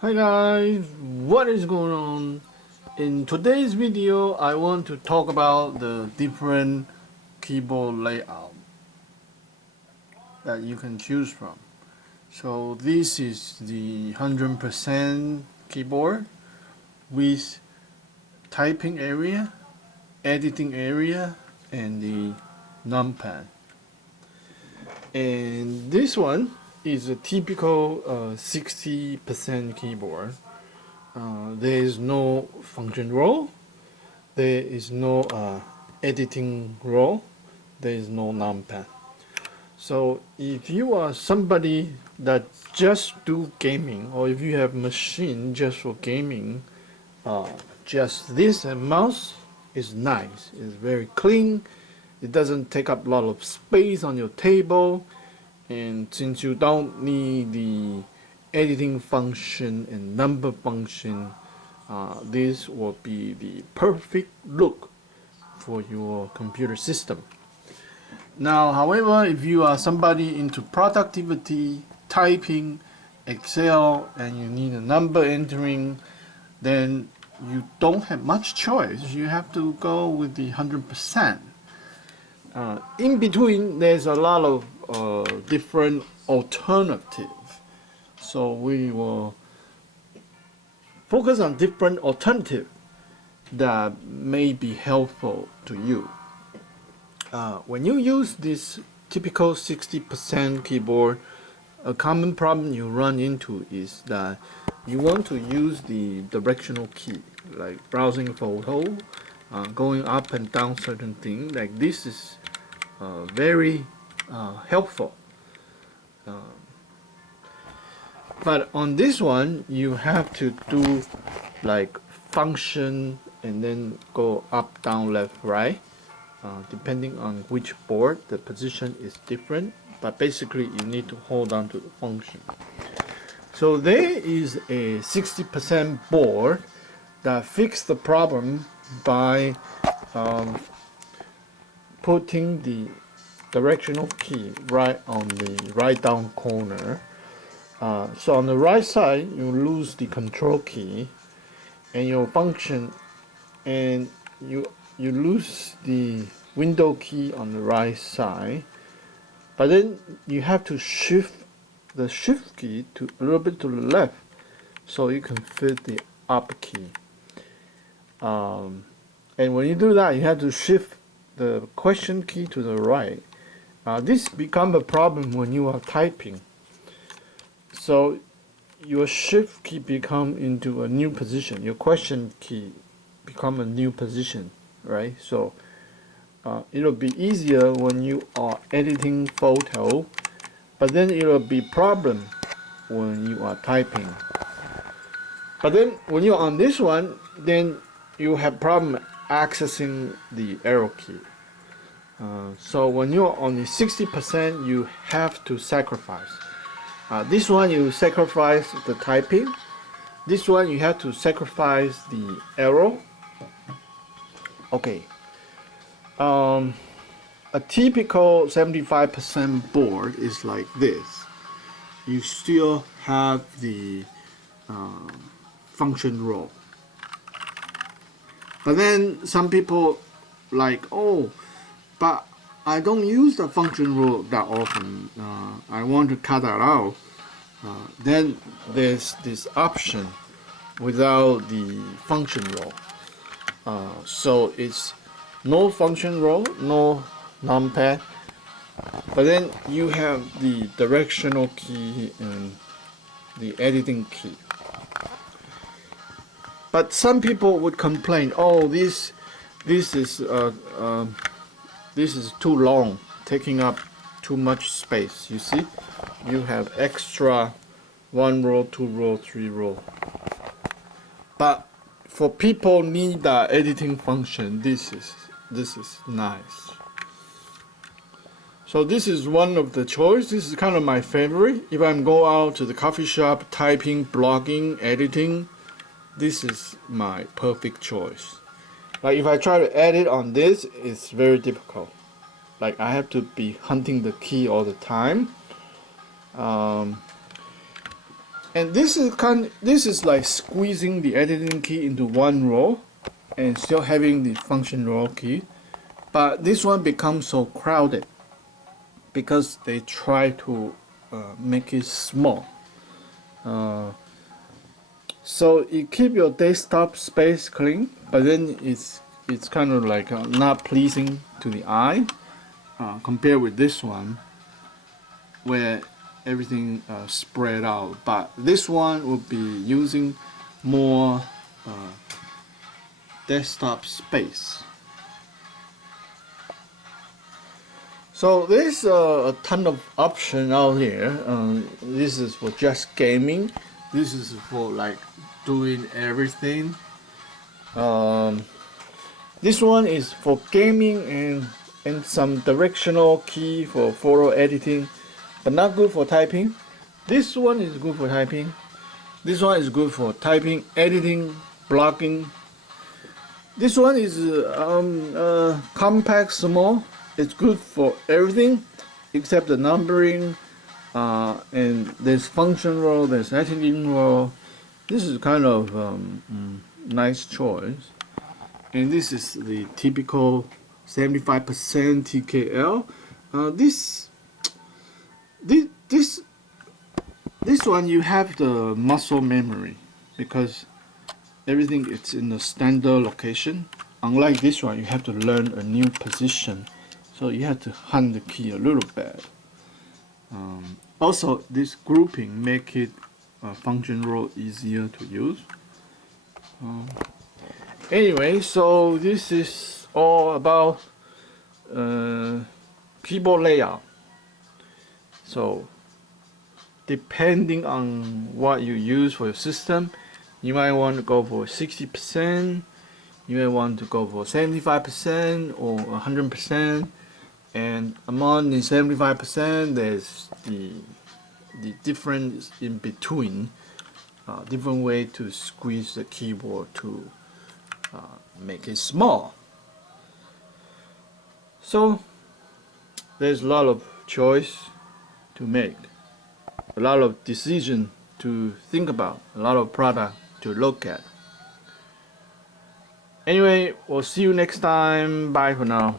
Hi guys, what is going on? In today's video, I want to talk about the different keyboard layout that you can choose from. So this is the 100% keyboard with typing area, editing area, and the numpad. And this one is a typical 60% keyboard. There is no function role, there is no editing role, there is no numpad. So if you are somebody that just do gaming, or if you have machine just for gaming, just this and mouse is nice. It's very clean. It doesn't take up a lot of space on your table, and since you don't need the editing function and number function, this will be the perfect look for your computer system. Now, however, if you are somebody into productivity, typing, Excel, and you need a number entering, then you don't have much choice. You have to go with the 100%. In between, there's a lot of different alternatives. So we will focus on different alternatives that may be helpful to you. When you use this typical 60% keyboard, a common problem you run into is that you want to use the directional key, like browsing photo, going up and down certain things. Like this is very helpful. But on this one, you have to do like function and then go up, down, left, right. Depending on which board, the position is different. But basically, you need to hold on to the function. So there is a 60% board that fixes the problem by putting the directional key right on the right down corner. So on the right side, you lose the control key and your function, and you lose the window key on the right side. But then you have to shift the shift key to a little bit to the left so you can fit the up key. And when you do that, you have to shift the question key to the right. This becomes a problem when you are typing. So your shift key become into a new position. Your question key become a new position, right? So it'll be easier when you are editing photo, but then it'll be problem when you are typing. But then when you're on this one, then you have problem accessing the arrow key. So when you're on the 60%, you have to sacrifice. This one you sacrifice the typing. This one you have to sacrifice the arrow. Okay. A typical 75% board is like this. You still have the function role. But then some people like, oh, but I don't use the function rule that often. I want to cut that out. Then there's this option without the function rule. So it's no function rule, no numpad. But then you have the directional key and the editing key. But some people would complain, oh, this is too long, taking up too much space. You see, you have extra 1 row, 2 row, 3 row. But for people need the editing function, this is nice. So this is one of the choice. This is kind of my favorite. If I'm go out to the coffee shop, typing, blogging, editing, this is my perfect choice. Like if I try to edit on this, it's very difficult. Like I have to be hunting the key all the time. And And this is like squeezing the editing key into one row and still having the function row key. But this one becomes so crowded because they try to make it small. So you keep your desktop space clean, but then it's kind of like not pleasing to the eye compared with this one where everything spread out. But this one will be using more desktop space. So there's a ton of option out here. This is for just gaming. This is for like doing everything. This one is for gaming and some directional key for photo editing, but not good for typing. This one is good for typing. This one is good for typing, editing, blogging. This one is compact, small. It's good for everything except the numbering, and there's function row, there's editing row. This is kind of nice choice. And this is the typical 75% TKL. This one you have the muscle memory because everything it's in the standard location. Unlike this one, you have to learn a new position, so you have to hunt the key a little bit. Also, this grouping make it function row easier to use. Anyway, so this is all about keyboard layout. So depending on what you use for your system, you might want to go for 60%, you may want to go for 75% or 100%, and among the 75% there's the difference in between, different way to squeeze the keyboard to make it small. So there's a lot of choice to make, a lot of decision to think about, a lot of product to look at. Anyway, we'll see you next time. Bye for now.